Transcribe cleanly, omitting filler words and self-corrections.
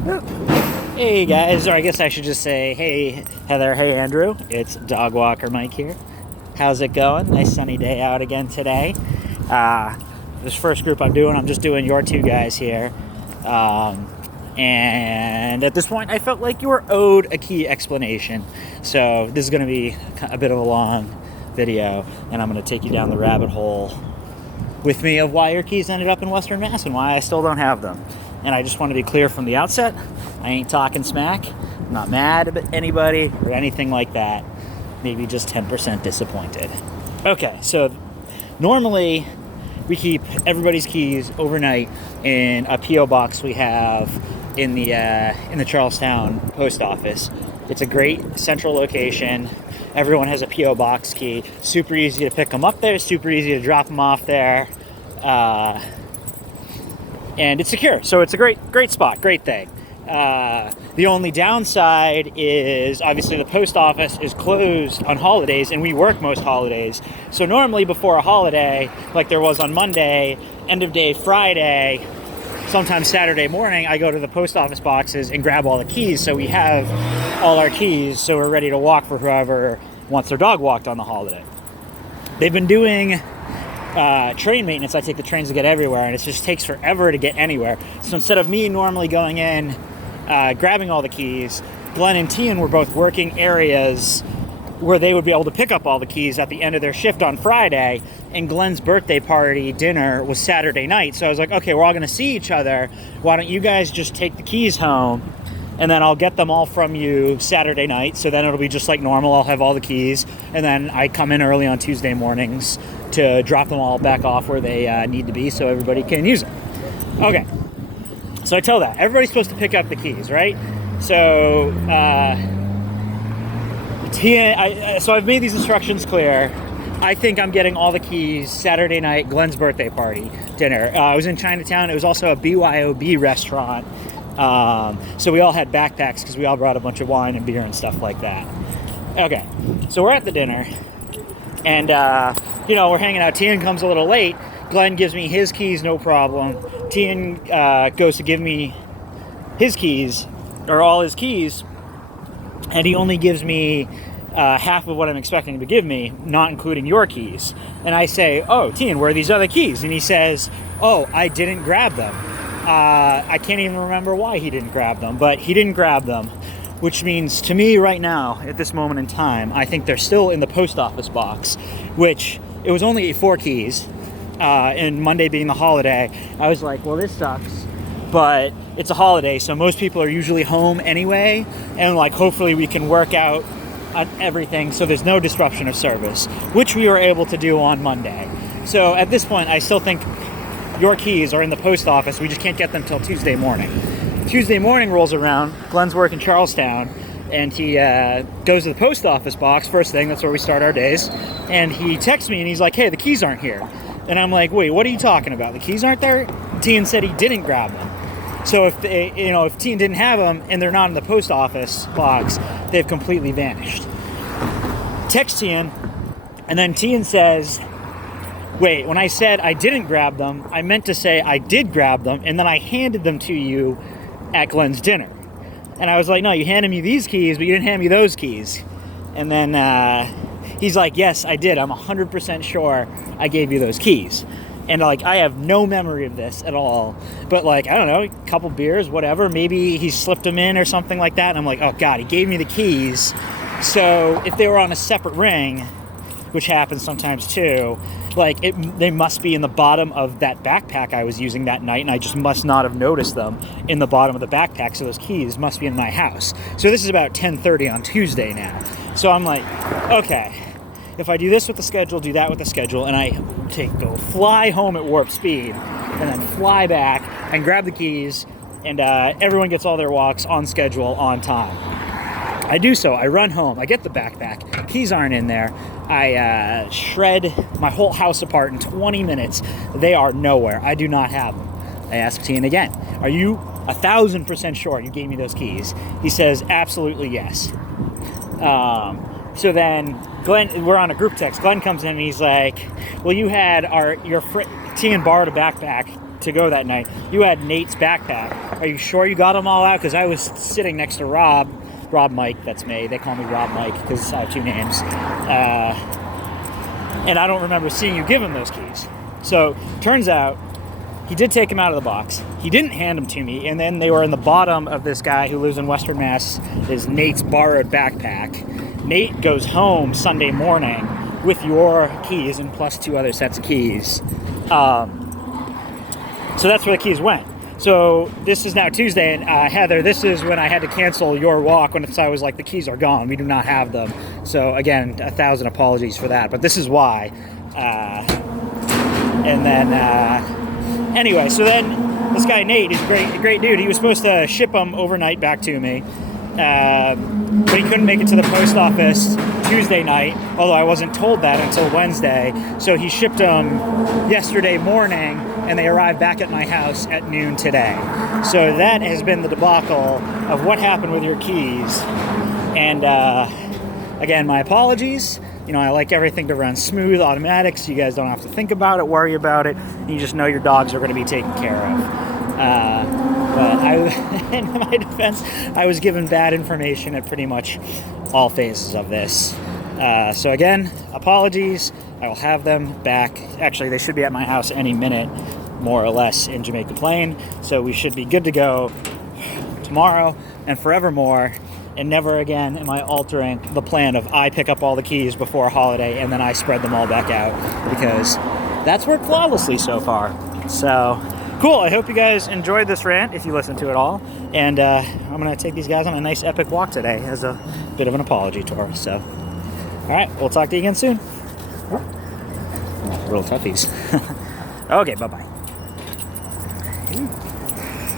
Hey guys, or I guess I should just say, hey Heather, hey Andrew. It's Dog Walker Mike here. How's it going? Nice sunny day out again today. Uh, this first group I'm just doing your two guys here. And at this point, I felt like you were owed a key explanation. So this is going to be a bit of a long video, and I'm going to take you down the rabbit hole with me of why your keys ended up in Western Mass and why I still don't have them. And I just want to be clear from the outset, I ain't talking smack. I'm not mad at anybody or anything like that. Maybe just 10% disappointed. Okay, so normally we keep everybody's keys overnight in a P.O. box we have in the Charlestown post office. It's a great central location. Everyone has a P.O. box key. Super easy to pick them up there, super easy to drop them off there. And it's secure, so it's a great spot, great thing. The only downside is obviously the post office is closed on holidays, and we work most holidays. So normally before a holiday, like there was on Monday, end of day Friday, sometimes Saturday morning, I go to the post office boxes and grab all the keys, so we have all our keys, so we're ready to walk for whoever wants their dog walked on the holiday. They've been doing train maintenance. I take the trains to get everywhere, and it just takes forever to get anywhere. So instead of me normally going in, grabbing all the keys, Glenn and Tian were both working areas where they would be able to pick up all the keys at the end of their shift on Friday, and Glenn's birthday party dinner was Saturday night. So I was like, okay, we're all going to see each other. Why don't you guys just take the keys home, and then I'll get them all from you Saturday night. So then it'll be just like normal. I'll have all the keys, and then I come in early on Tuesday mornings to drop them all back off where they need to be so everybody can use them. Okay, so I tell that. Everybody's supposed to pick up the keys, right? So, so I've made these instructions clear. I think I'm getting all the keys Saturday night, Glenn's birthday party dinner. I was in Chinatown. It was also a BYOB restaurant. So we all had backpacks because we all brought a bunch of wine and beer and stuff like that. Okay, so we're at the dinner. And, we're hanging out. Tian comes a little late. Glenn gives me his keys, no problem. Tian goes to give me his keys, or all his keys, and he only gives me half of what I'm expecting him to give me, not including your keys. And I say, oh, Tian, where are these other keys? And he says, oh, I didn't grab them. I can't even remember why he didn't grab them, but he didn't grab them. Which means to me right now, at this moment in time, I think they're still in the post office box, which it was only 4 keys, and Monday being the holiday, I was like, well, this sucks, but it's a holiday, so most people are usually home anyway, and like hopefully we can work out everything so there's no disruption of service, which we were able to do on Monday. So at this point, I still think your keys are in the post office. We just can't get them till Tuesday morning. Tuesday morning rolls around, Glenn's work in Charlestown, and he goes to the post office box, first thing, that's where we start our days, and he texts me and he's like, hey, the keys aren't here. And I'm like, wait, what are you talking about? The keys aren't there? Tian said he didn't grab them. So if Tian didn't have them and they're not in the post office box, they've completely vanished. Text Tian, and then Tian says, wait, when I said I didn't grab them, I meant to say I did grab them, and then I handed them to you at Glenn's dinner. And I was like, no, you handed me these keys, but you didn't hand me those keys. And then he's like, yes, I did. I'm 100% sure I gave you those keys. And like, I have no memory of this at all. But like, I don't know, a couple beers, whatever. Maybe he slipped them in or something like that. And I'm like, oh God, he gave me the keys. So if they were on a separate ring, which happens sometimes too, like they must be in the bottom of that backpack I was using that night, and I just must not have noticed them in the bottom of the backpack, so those keys must be in my house. So this is about 10:30 on Tuesday now. So I'm like, okay, if I do this with the schedule, do that with the schedule, and I go fly home at warp speed, and then fly back and grab the keys, and everyone gets all their walks on schedule, on time. I do so. I run home. I get the backpack. Keys aren't in there. I shred my whole house apart in 20 minutes. They are nowhere. I do not have them. I ask Tian again, are you 1,000% sure you gave me those keys? He says, absolutely yes. So then Glenn, we're on a group text. Glenn comes in and he's like, well, you had Tian borrowed a backpack to go that night. You had Nate's backpack. Are you sure you got them all out? Because I was sitting next to Rob Mike, that's me. They call me Rob Mike because I have 2 names. And I don't remember seeing you give him those keys. So turns out he did take them out of the box. He didn't hand them to me, and then they were in the bottom of this guy who lives in Western Mass, is Nate's borrowed backpack. Nate goes home Sunday morning with your keys and plus 2 other sets of keys. So that's where the keys went. So this is now Tuesday, and Heather, this is when I had to cancel your walk when I was like, the keys are gone. We do not have them. So again, 1,000 apologies for that, but this is why. And then, anyway, so then this guy Nate is a great dude. He was supposed to ship them overnight back to me, but he couldn't make it to the post office Tuesday night, although I wasn't told that until Wednesday. So he shipped them yesterday morning, and they arrived back at my house at noon today. So that has been the debacle of what happened with your keys. And again, my apologies. You know, I like everything to run smooth, automatic, so you guys don't have to think about it, worry about it. You just know your dogs are going to be taken care of. But in my defense, I was given bad information at pretty much all phases of this. So again, apologies. I will have them back. Actually, they should be at my house any minute, more or less, in Jamaica Plain. So we should be good to go tomorrow and forevermore. And never again am I altering the plan of I pick up all the keys before a holiday and then I spread them all back out, because that's worked flawlessly so far. So cool. I hope you guys enjoyed this rant, if you listened to it all. And I'm going to take these guys on a nice epic walk today as a bit of an apology tour. So, all right, we'll talk to you again soon. Little toughies. Okay, bye-bye.